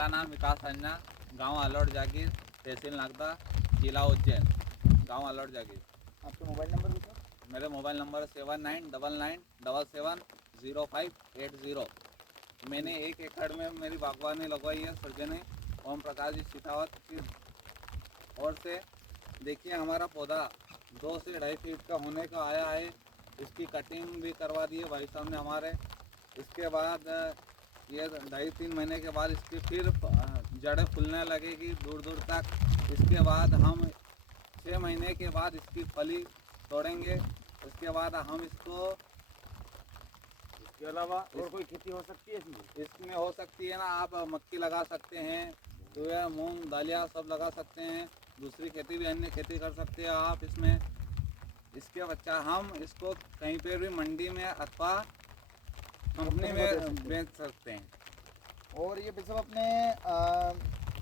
मेरा नाम विकास अन्ना, गांव अलोट जागीर, तहसील नागदा, जिला उज्जैन। गांव अलोट जागीर। आपका मोबाइल नंबर भी सर? मेरे मोबाइल नंबर 7999770580। मैंने 1 एकड़ में मेरी बागवानी लगवाई है सर्जने ओम प्रकाश जी सीतावत की ओर से। देखिए हमारा पौधा 2 से 2.5 फीट का होने का आया है। इसकी कटिंग भी करवा दी है भाई साहब ने हमारे। इसके बाद ये 2.5-3 महीने के बाद इसकी फिर जड़ें फूलने लगेगी दूर दूर तक। इसके बाद हम 6 महीने के बाद इसकी फली तोड़ेंगे। उसके बाद हम इसको, इसके अलावा और कोई खेती हो सकती है इसमें हो सकती है ना, आप मक्की लगा सकते हैं, तुअर मूंग दालिया सब लगा सकते हैं। दूसरी खेती भी, अन्य खेती कर सकते हैं आप इसमें। इसके बच्चा हम इसको कहीं पे भी मंडी में अथवा कंपनी में बेच सकते हैं। और ये सब अपने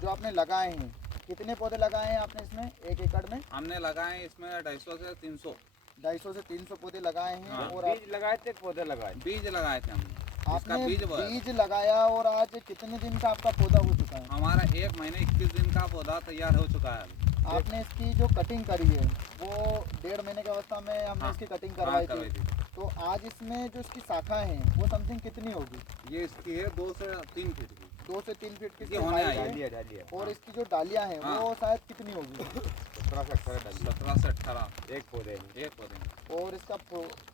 जो आपने लगाए हैं, कितने पौधे लगाए हैं आपने इसमें 1 एकड़ में? हमने लगाए इसमें 250 से 300। 250 से 300 पौधे लगाए हैं। हाँ। और बीज लगाए थे, पौधे लगाए? बीज लगाए थे हमने। इसका आपने बीज बीज लगाया और आज कितने दिन का आपका पौधा हो चुका है? हमारा 1 महीने 21 दिन का पौधा तैयार हो चुका है। आपने इसकी जो कटिंग करी है वो 1.5 महीने की अवस्था में हमने इसकी कटिंग करवाई थी। तो आज इसमें जो इसकी शाखाएं हैं वो समथिंग कितनी होगी? ये इसकी है 2 से 3 फीट की। 2 से 3 फीट की ये होने हाइट आई है। है। डालिया और इसकी जो डालियां हैं हाँ। वो शायद कितनी होगी? 17 से 18 डालिया 17 से 18 एक पौधे में। एक पौधे में। और इसका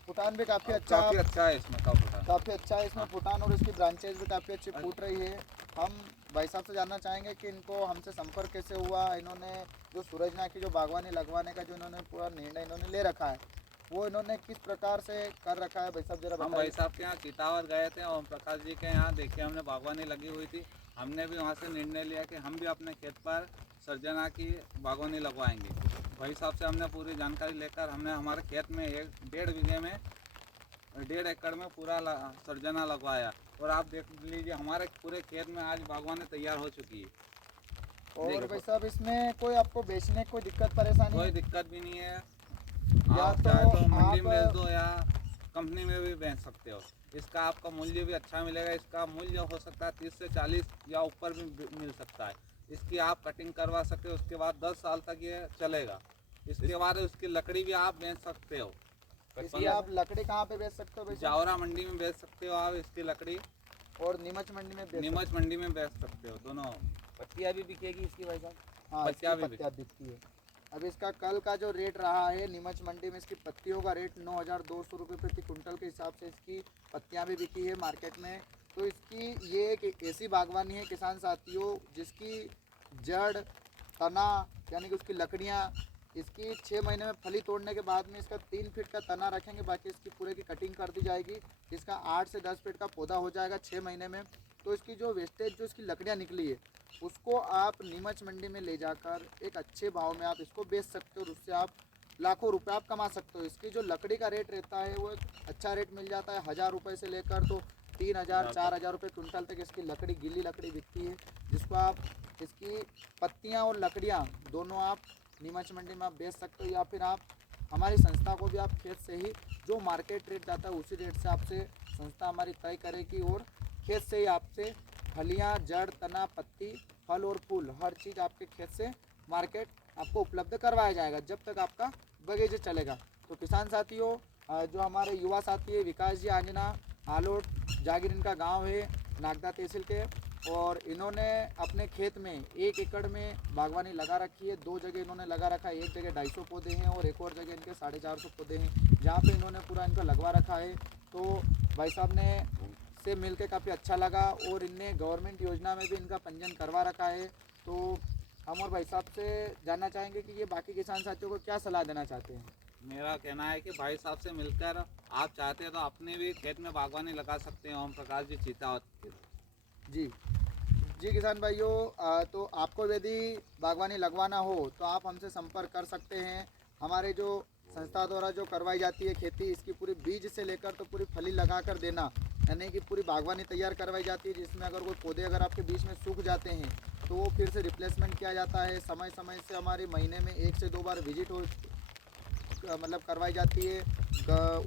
फुटान भी काफ़ी अच्छा काफ़ी अच्छा है इसमें का पौधा। काफ़ी अच्छा है इसमें फुटान। और इसकी ब्रांचेज भी काफ़ी अच्छी फूट रही है। हम भाई साहब से जानना चाहेंगे कि इनको हमसे संपर्क कैसे हुआ, इन्होंने जो सूरजना की जो बागवानी लगवाने का जो इन्होंने पूरा निर्णय इन्होंने ले रखा है वो इन्होंने किस प्रकार से कर रखा है, भाई साहब जरा हम बताइए। भाई साहब के यहाँ चीतावत गए थे ओम प्रकाश जी के यहाँ, देखे हमने बागवानी लगी हुई थी। हमने भी वहाँ से निर्णय लिया कि हम भी अपने खेत पर सर्जना की बागवानी लगवाएंगे। भाई साहब से हमने पूरी जानकारी लेकर हमने हमारे खेत में 1.5 बीघे में 1.5 एकड़ में पूरा सर्जना लगवाया। और आप देख लीजिए हमारे पूरे खेत में आज बागवानी तैयार हो चुकी है। और भाई साहब इसमें कोई आपको बेचने की कोई दिक्कत परेशानी? कोई दिक्कत भी नहीं है। या आप तो चाहे तो मंडी में बेच आप दो या कंपनी में भी बेच सकते हो। इसका आपका मूल्य भी अच्छा मिलेगा। इसका मूल्य हो सकता है 30 से 40 या ऊपर भी मिल सकता है। इसकी आप कटिंग करवा सकते हो, उसके बाद 10 साल तक ये चलेगा। इसके बाद उसकी लकड़ी भी आप बेच सकते हो। इसकी आप लकड़ी कहाँ पे बेच सकते हो भाई साहब? जावरा मंडी में बेच सकते हो आप इसकी लकड़ी, और नीमच मंडी में बेच नीमच मंडी में बेच सकते हो दोनों। पत्तियां भी बिकेगी इसकी भाई साहब? हाँ, पत्तियाँ इसकी भी पत्तियाँ बिकती है। अब इसका कल का जो रेट रहा है नीमच मंडी में, इसकी पत्तियों का रेट 9,200 रुपये प्रति कुंटल के हिसाब से इसकी पत्तियाँ भी बिकी है मार्केट में। तो इसकी ये एक ऐसी बागवानी है किसान साथियों जिसकी जड़, तना यानी कि उसकी लकड़ियाँ, इसकी 6 महीने में फली तोड़ने के बाद में इसका 3 फीट का तना रखेंगे, बाकी इसकी पूरे की कटिंग कर दी जाएगी। इसका 8 से 10 फीट का पौधा हो जाएगा 6 महीने में। तो इसकी जो वेस्टेज जो इसकी लकड़ियाँ निकली है उसको आप नीमच मंडी में ले जाकर एक अच्छे भाव में आप इसको बेच सकते हो और उससे आप लाखों रुपए आप कमा सकते हो। इसकी जो लकड़ी का रेट रहता है वो अच्छा रेट मिल जाता है। 1,000 रुपये से लेकर तो 3,000 4,000 रुपये कुंटल तक इसकी लकड़ी, गीली लकड़ी बिकती है, जिसको आप इसकी पत्तियाँ और लकड़ियाँ दोनों आप नीमच मंडी में आप बेच सकते हो। या फिर आप हमारी संस्था को भी आप खेत से ही जो मार्केट रेट जाता है उसी रेट से आपसे संस्था हमारी तय करेगी और खेत से ही आपसे फलियाँ, जड़, तना, पत्ती, फल और फूल हर चीज़ आपके खेत से मार्केट आपको उपलब्ध करवाया जाएगा जब तक आपका बगीचा चलेगा। तो किसान साथियों, जो हमारे युवा साथी है विकास जी आंजना, आलोट जागीर इनका गांव है, नागदा तहसील के, और इन्होंने अपने खेत में 1 एकड़ में बागवानी लगा रखी है। 2 जगह इन्होंने लगा रखा है, एक जगह 250 पौधे हैं और एक और जगह इनके 450 पौधे हैं, जहाँ पे इन्होंने पूरा इनका लगवा रखा है। तो भाई साहब ने से मिलकर काफ़ी अच्छा लगा और इनने गवर्नमेंट योजना में भी इनका पंजीयन करवा रखा है। तो हम और भाई साहब से जानना चाहेंगे कि ये बाकी किसान साथियों को क्या सलाह देना चाहते हैं। मेरा कहना है कि भाई साहब से मिलकर आप चाहते हैं तो अपने भी खेत में बागवानी लगा सकते हैं ओम प्रकाश जी चीतावत के। जी जी किसान भाइयों, तो आपको यदि बागवानी लगवाना हो तो आप हमसे संपर्क कर सकते हैं। हमारे जो संस्था द्वारा जो करवाई जाती है खेती, इसकी पूरी बीज से लेकर तो पूरी फली लगा कर देना, यानी कि पूरी बागवानी तैयार करवाई जाती है, जिसमें अगर कोई पौधे अगर आपके बीच में सूख जाते हैं तो वो फिर से रिप्लेसमेंट किया जाता है। समय समय से हमारे महीने में 1 से 2 बार विजिट हो मतलब करवाई जाती है।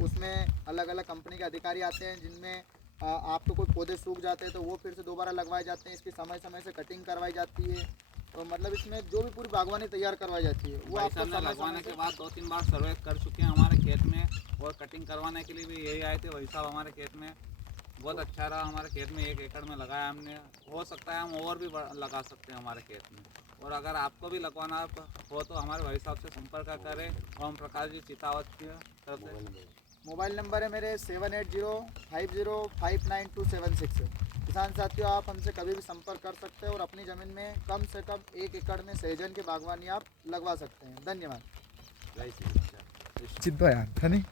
उसमें अलग अलग कंपनी के अधिकारी आते हैं जिनमें आपको कोई पौधे सूख जाते हैं तो वो फिर से दोबारा लगवाए जाते हैं, इसकी समय समय से कटिंग करवाई जाती है, तो मतलब इसमें जो भी पूरी बागवानी तैयार करवाई जाती है वो भाई आपको साहब ने समय लगवाने समय के से बाद 2-3 बार सर्वे कर चुके हैं हमारे खेत में, और कटिंग करवाने के लिए भी यही आए थे भाई साहब हमारे खेत में। बहुत अच्छा रहा, हमारे खेत में 1 एकड़ में लगाया हमने, हो सकता है हम और भी लगा सकते हैं हमारे खेत में। और अगर आपको भी लगवाना हो तो हमारे भाई साहब से संपर्क करें। ओम प्रकाश जी चितावत की तरफ से मोबाइल नंबर है मेरे 7805059276। किसान साथियों, आप हमसे कभी भी संपर्क कर सकते हैं और अपनी ज़मीन में कम से कम 1 एकड़ में सहजन की बागवानी आप लगवा सकते हैं। धन्यवाद। जय श्री कृष्ण। चिंता यार था नहीं